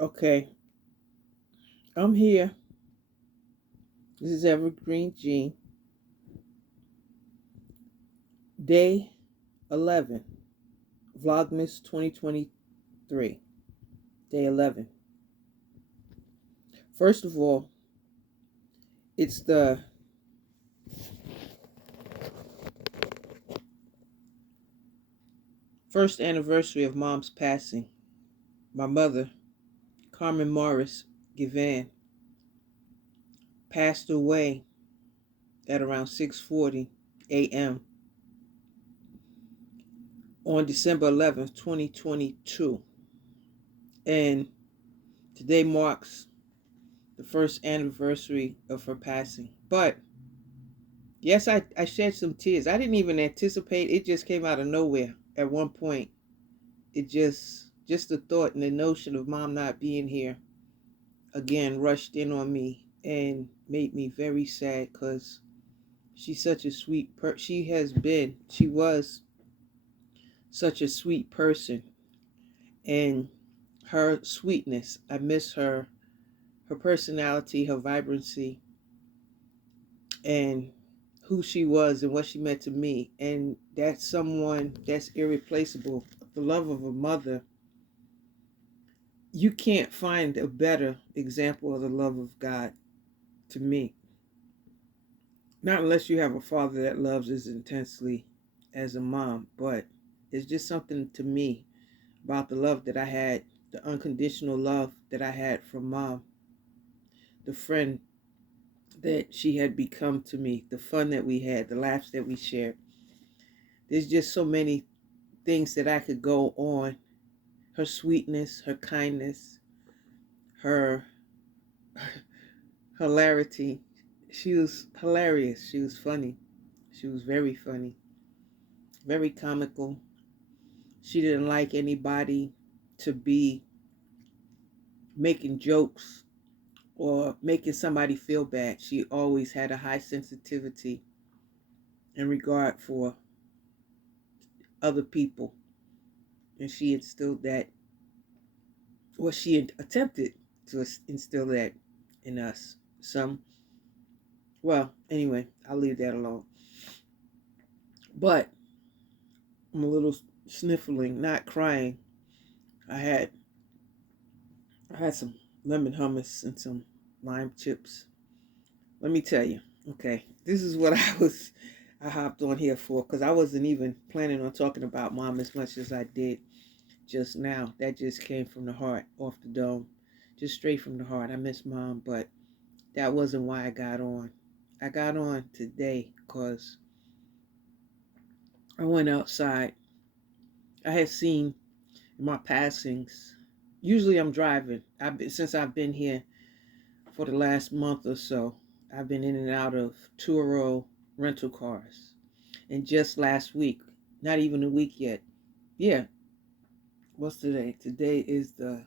Okay, I'm here. This is Evergreen Gene, day 11, Vlogmas 2023, day 11. First of all, it's the first anniversary of Mom's passing. My mother, Carmen Morris Givan, passed away at around 6:40 a.m. on December 11th, 2022. And today marks the first anniversary of her passing. But yes, I shed some tears. I didn't even anticipate. It just came out of nowhere at one point. It just the thought and the notion of Mom not being here again rushed in on me and made me very sad because she's such a sweet she was such a sweet person. And her sweetness, I miss her personality, her vibrancy, and who she was and what she meant to me. And that's someone that's irreplaceable. The love of a mother, you can't find a better example of the love of God to me. Not unless you have a father that loves as intensely as a mom, but it's just something to me about the love that I had, the unconditional love that I had from Mom, the friend that she had become to me, the fun that we had, the laughs that we shared. There's just so many things that I could go on. Her sweetness, her kindness, her hilarity. She was hilarious. She was funny. She was very funny, very comical. She didn't like anybody to be making jokes or making somebody feel bad. She always had a high sensitivity and regard for other people. And she instilled that, or she attempted to instill that in us. Well, anyway, I'll leave that alone. But I'm a little sniffling, not crying. I had I had some lemon hummus and some lime chips. Let me tell you, okay, this is what I hopped on here for because I wasn't even planning on talking about Mom as much as I did just now. That just came from the heart, off the dome, just straight from the heart. I miss Mom, but that wasn't why I got on. I got on today because I went outside. I had seen in my passings. Usually I'm driving. Since I've been here for the last month or so. I've been in and out of Turo rental cars. And just last week, not even a week yet. Yeah, what's today? Today is the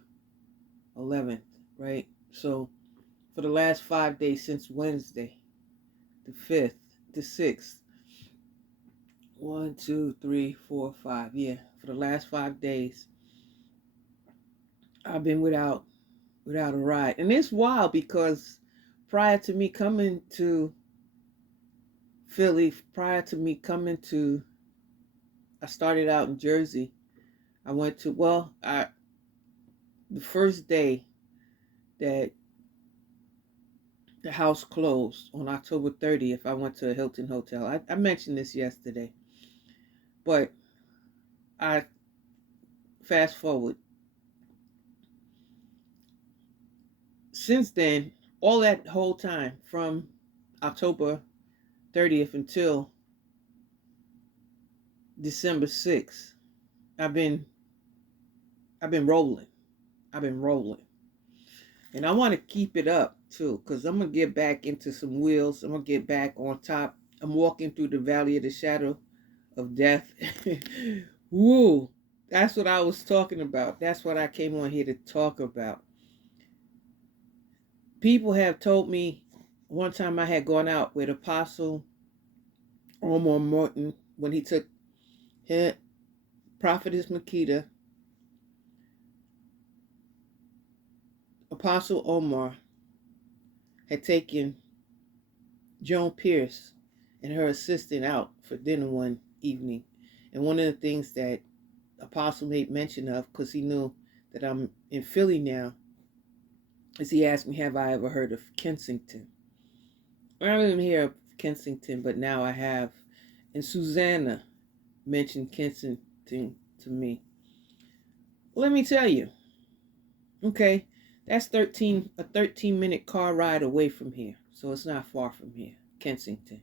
11th, right? So for the last 5 days since Wednesday, the 5th, the 6th, 1, 2, 3, 4, 5. Yeah, for the last 5 days, I've been without a ride. And it's wild because prior to me coming to Philly, prior to me coming to, I started out in Jersey. I went to, the first day that the house closed on October 30th, I went to a Hilton Hotel. I mentioned this yesterday, but I fast forward. Since then, all that whole time from October 30th until December 6th, I've been I've been rolling. I've been rolling. And I want to keep it up too, because I'm going to get back into some wheels. I'm going to get back on top. I'm walking through the valley of the shadow of death. Woo! That's what I was talking about. That's what I came on here to talk about. People have told me one time I had gone out with Apostle Omar Morton when he took his, Prophetess Makita, Apostle Omar had taken Joan Pierce and her assistant out for dinner one evening. And one of the things that Apostle made mention of, because he knew that I'm in Philly now, is he asked me, have I ever heard of Kensington? I didn't hear of Kensington, but now I have. And Susanna mentioned Kensington to me. Let me tell you, okay, that's a 13-minute car ride away from here. So it's not far from here, Kensington.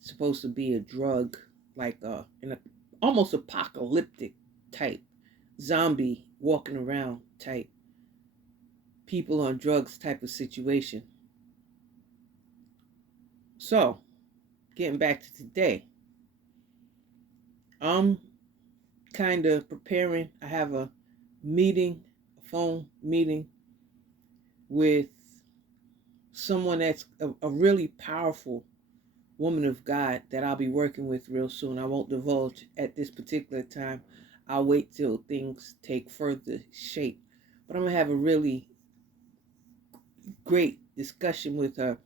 It's supposed to be a drug, like in a almost apocalyptic type, zombie walking around type, people on drugs type of situation. So, getting back to today, I'm kind of preparing. I have a meeting, a phone meeting with someone that's a really powerful woman of God that I'll be working with real soon. I won't divulge at this particular time. I'll wait till things take further shape. But I'm going to have a really great discussion with her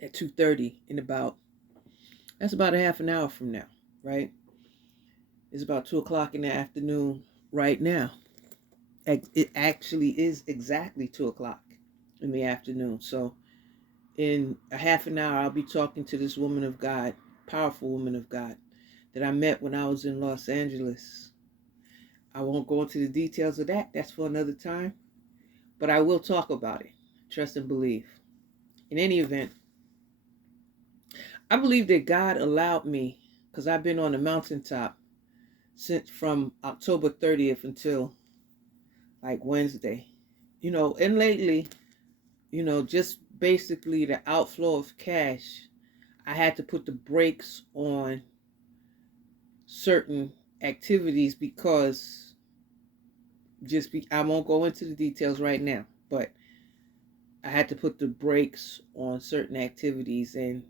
at 2:30 that's about a half an hour from now, right? It's about 2 o'clock in the afternoon right now. It actually is exactly 2 o'clock in the afternoon. So in a half an hour, I'll be talking to this woman of God, powerful woman of God, that I met when I was in Los Angeles. I won't go into the details of that. That's for another time. But I will talk about it. Trust and believe. In any event, I believe that God allowed me, because I've been on the mountaintop since from October 30th until like Wednesday. And lately, just basically the outflow of cash, I had to put the brakes on certain activities because I won't go into the details right now, but I had to put the brakes on certain activities, and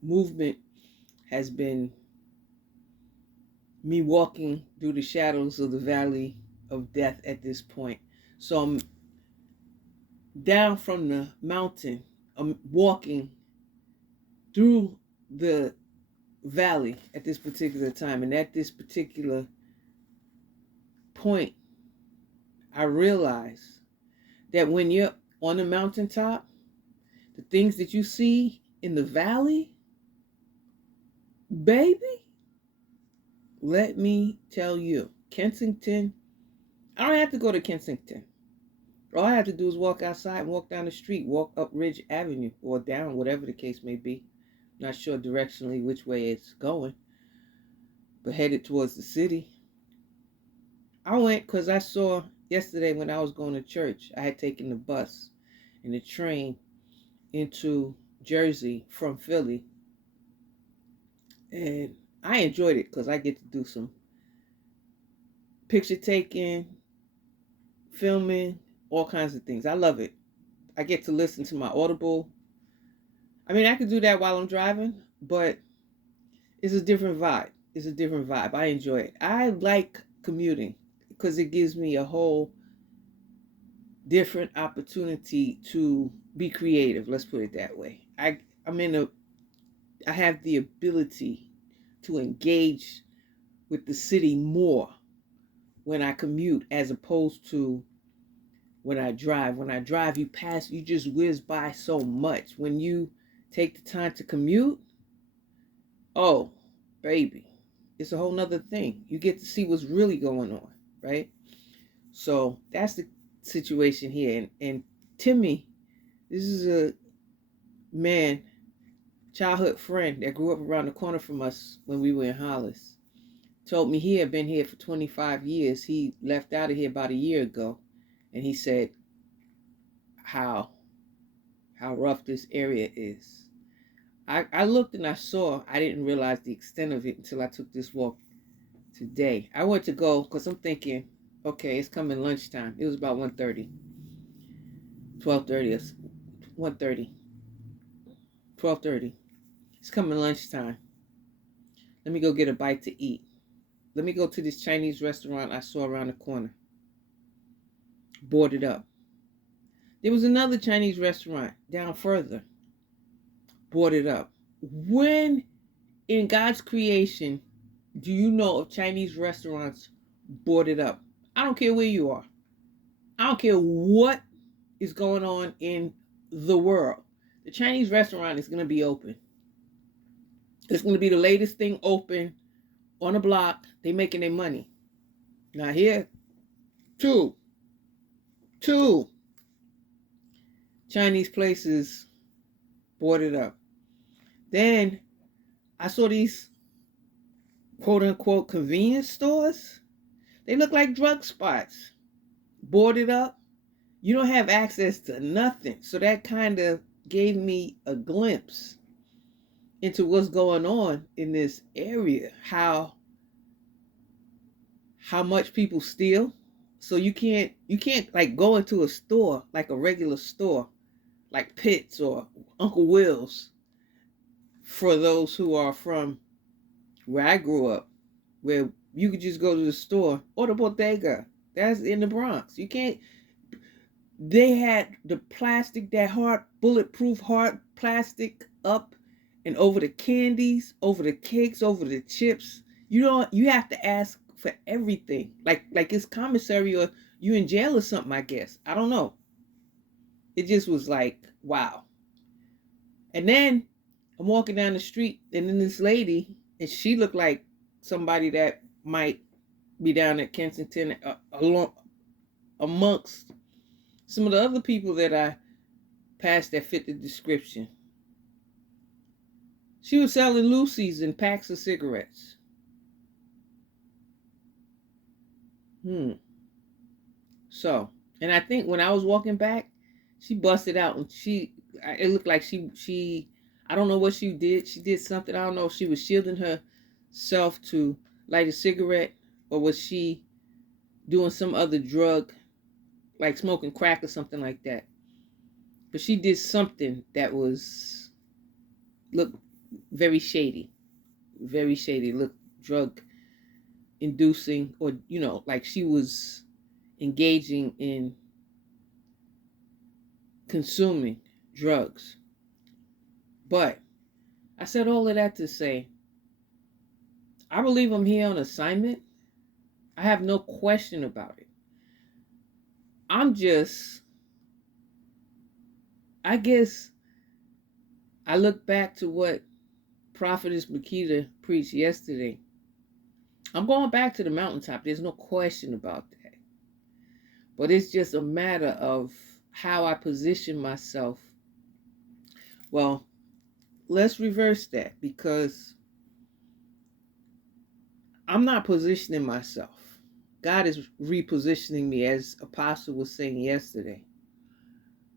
movement has been me walking through the shadows of the valley of death at this point. So I'm down from the mountain. I'm walking through the valley at this particular time. And at this particular point, I realize that when you're on the mountaintop, the things that you see in the valley, baby, let me tell you, Kensington, I don't have to go to Kensington. All I have to do is walk outside and walk down the street, walk up Ridge Avenue or down, whatever the case may be. Not sure directionally which way it's going, but headed towards the city. I went because I saw yesterday when I was going to church, I had taken the bus and the train into Jersey from Philly. And I enjoyed it because I get to do some picture taking, filming, all kinds of things. I love it. I get to listen to my Audible. I mean, I could do that while I'm driving, but it's a different vibe. It's a different vibe. I enjoy it. I like commuting because it gives me a whole different opportunity to be creative. Let's put it that way. I have the ability to engage with the city more when I commute as opposed to when I drive. When I drive, you just whiz by so much. When you take the time to commute, oh, baby, it's a whole nother thing. You get to see what's really going on, right? So that's the situation here. And Timmy, this is a man, childhood friend that grew up around the corner from us when we were in Hollis. Told me he had been here for 25 years. He left out of here about a year ago. And he said how rough this area is. I looked and I didn't realize the extent of it until I took this walk today. I went to go because I'm thinking, okay, it's coming lunchtime. It was about 1:30, 12:30, 1:30, 12:30. It's coming lunchtime. Let me go get a bite to eat. Let me go to this Chinese restaurant I saw around the corner. Boarded up. There was another Chinese restaurant down further, boarded up. When in God's creation do you know of Chinese restaurants boarded up? I don't care where you are. I don't care what is going on in the world. The Chinese restaurant is going to be open. It's going to be the latest thing open on the block. They making their money. Now here, two Chinese places boarded up. Then I saw these quote unquote convenience stores. They look like drug spots. Boarded up. You don't have access to nothing. So that kind of gave me a glimpse into what's going on in this area. How much people steal. So you can't like go into a store, like a regular store, like Pitt's or Uncle Will's, for those who are from where I grew up, where you could just go to the store, or the bodega. That's in the Bronx. You can't. They had the plastic, that hard, bulletproof hard plastic up and over the candies, over the cakes, over the chips. You have to ask for everything. Like it's commissary or you in jail or something, I guess. I don't know. It just was like, wow. And then I'm walking down the street, and then this lady, and she looked like somebody that might be down at Kensington, along amongst some of the other people that I passed that fit the description. She was selling Lucy's and packs of cigarettes. So, and I think when I was walking back, she busted out, and it looked like she, I don't know what she did. She did something. I don't know if she was shielding herself to light a cigarette, or was she doing some other drug, like smoking crack or something like that. But she did something that looked very shady. Very shady. Looked drug inducing, or, like she was engaging in consuming drugs. But I said all of that to say, I believe I'm here on assignment. I have no question about it. I guess I look back to what Prophetess Makita preached yesterday. I'm going back to the mountaintop. There's no question about that. But it's just a matter of how I position myself. Well, let's reverse that, because I'm not positioning myself. God is repositioning me, as Apostle was saying yesterday.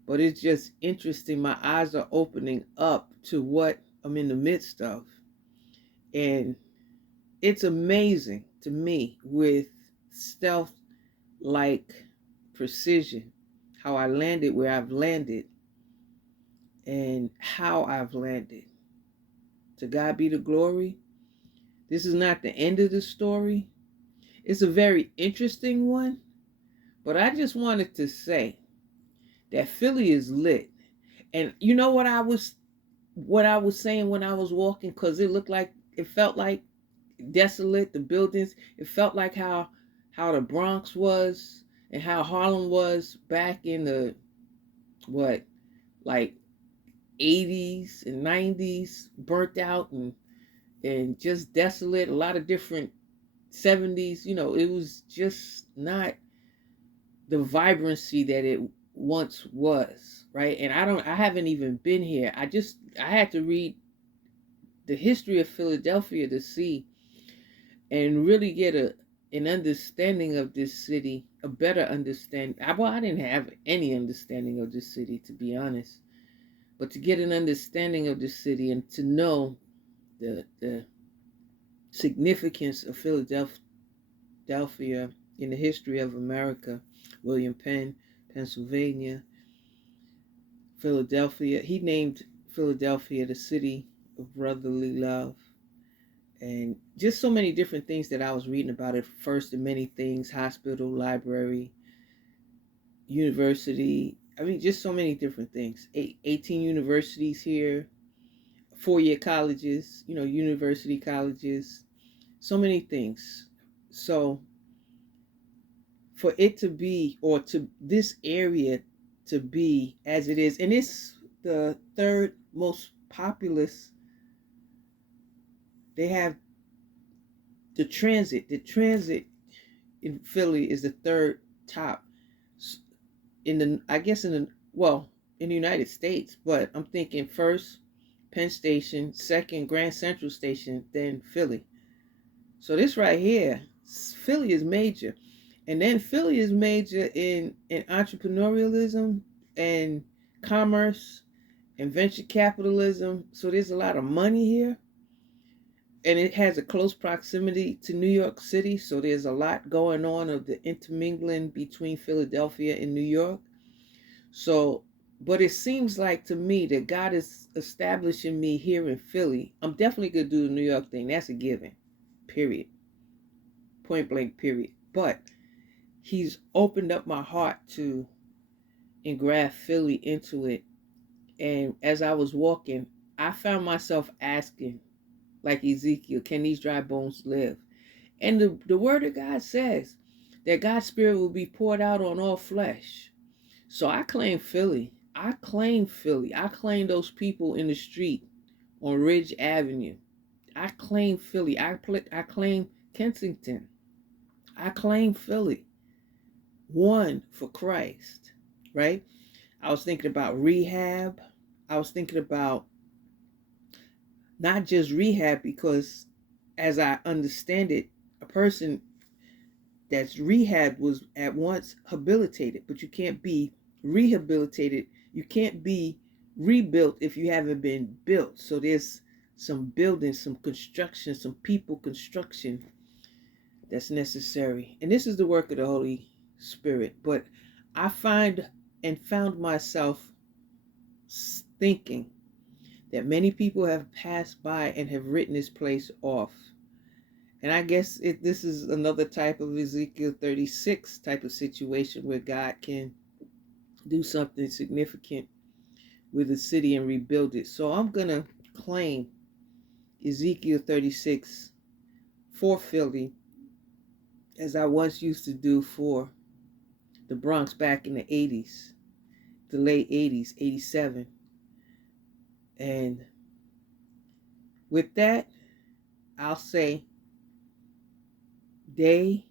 But it's just interesting. My eyes are opening up to what I'm in the midst of. And it's amazing to me, with stealth-like precision, how I landed where I've landed and how I've landed. To God be the glory. This is not the end of the story. It's a very interesting one, but I just wanted to say that Philly is lit. And you know what I was saying when I was walking, because it felt like desolate, the buildings. It felt like how the Bronx was and how Harlem was back in the like 80s and 90s, burnt out and just desolate. A lot of different 70s, it was just not the vibrancy that it once was, right? And I haven't even been here. I had to read the history of Philadelphia to see and really get an understanding of this city, a better understanding. I didn't have any understanding of this city, to be honest. But to get an understanding of this city and to know the significance of Philadelphia in the history of America, William Penn, Pennsylvania, Philadelphia. He named Philadelphia the city of brotherly love. And just so many different things that I was reading about it. First of many things: hospital, library, university, I mean, just so many different things. 18 universities here, 4-year colleges, university colleges, so many things. So for it to be, or to this area to be as it is, and it's the third most populous. They have the transit in Philly is the third top in the, I guess, in the, well, in the United States, but I'm thinking first Penn Station, second Grand Central Station, then Philly. So this right here, Philly is major. And then Philly is major in entrepreneurialism and commerce and venture capitalism. So there's a lot of money here. And it has a close proximity to New York City. So there's a lot going on of the intermingling between Philadelphia and New York. So, but it seems like to me that God is establishing me here in Philly. I'm definitely going to do the New York thing. That's a given. Period. Point blank, period. But he's opened up my heart to engraft Philly into it. And as I was walking, I found myself asking, like Ezekiel, can these dry bones live? And the word of God says that God's spirit will be poured out on all flesh. So I claim Philly. I claim Philly. I claim those people in the street on Ridge Avenue. I claim Philly. I claim Kensington. I claim Philly. One for Christ, right? I was thinking about rehab. I was thinking about not just rehab, because as I understand it, a person that's rehab was at once habilitated, but you can't be rehabilitated. You can't be rebuilt if you haven't been built. So there's some building, some construction, some people construction that's necessary. And this is the work of the Holy Spirit. But I found myself thinking that many people have passed by and have written this place off. And I guess this is another type of Ezekiel 36 type of situation where God can do something significant with the city and rebuild it. So I'm going to claim Ezekiel 36 for Philly, as I once used to do for the Bronx back in the 80s, the late 80s, 87. And with that, I'll say day